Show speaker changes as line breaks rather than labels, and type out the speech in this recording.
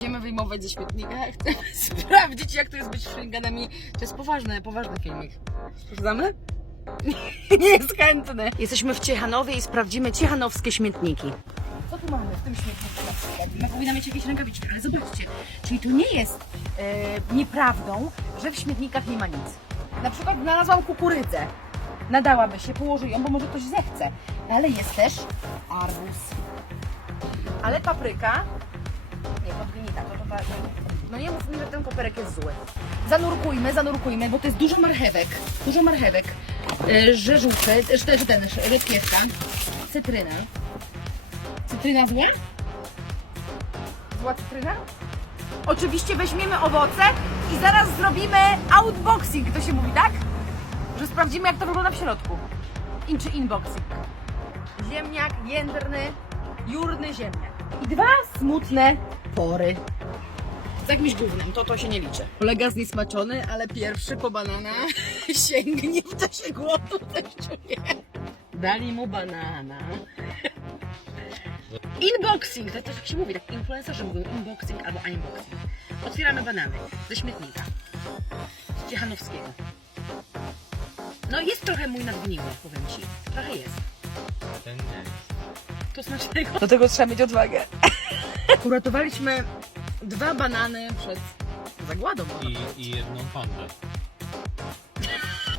Będziemy wyjmować ze śmietnika, chcemy sprawdzić jak to jest być szwinganami. To jest poważny, poważny filmik. Sprawdzamy? Nie jest chętny. Jesteśmy w Ciechanowie i sprawdzimy ciechanowskie śmietniki. Co tu mamy w tym śmietniku na przykład? Ma powinna mieć jakieś rękawiczki, ale zobaczcie. Czyli tu nie jest e, nieprawdą, że w śmietnikach nie ma nic. Na przykład znalazłam kukurydzę. Nadałaby się, położę ją, bo może ktoś zechce. Ale jest też arbuz. Ale papryka No nie mów mi, że ten koperek jest zły. Zanurkujmy, zanurkujmy, bo to jest dużo marchewek. Dużo marchewek. Rzeżuchy, też ten, redkiewka. Cytryna. Cytryna zła? Zła cytryna? Oczywiście weźmiemy owoce i zaraz zrobimy outboxing, to się mówi, tak? Że sprawdzimy, jak to wygląda w środku. In czy inboxing. Ziemniak, jędrny, jurny ziemniak. I dwa smutne pory. Z jakimś gównem, to to się nie liczy. Kolega zniesmaczony, ale pierwszy po banana sięgnie w czasie głodu, coś czuję. Dali mu banana. Inboxing, to, to tak się mówi, tak influencerzy mówią inboxing albo unboxing. Otwieramy banany ze śmietnika. Z Ciechanowskiego. No jest trochę mój nadgniły, powiem Ci. Trochę jest.
Ten nie jest.
To smacznego. Do tego trzeba mieć odwagę. Uratowaliśmy dwa banany przed zagładą.
I, I jedną pandę.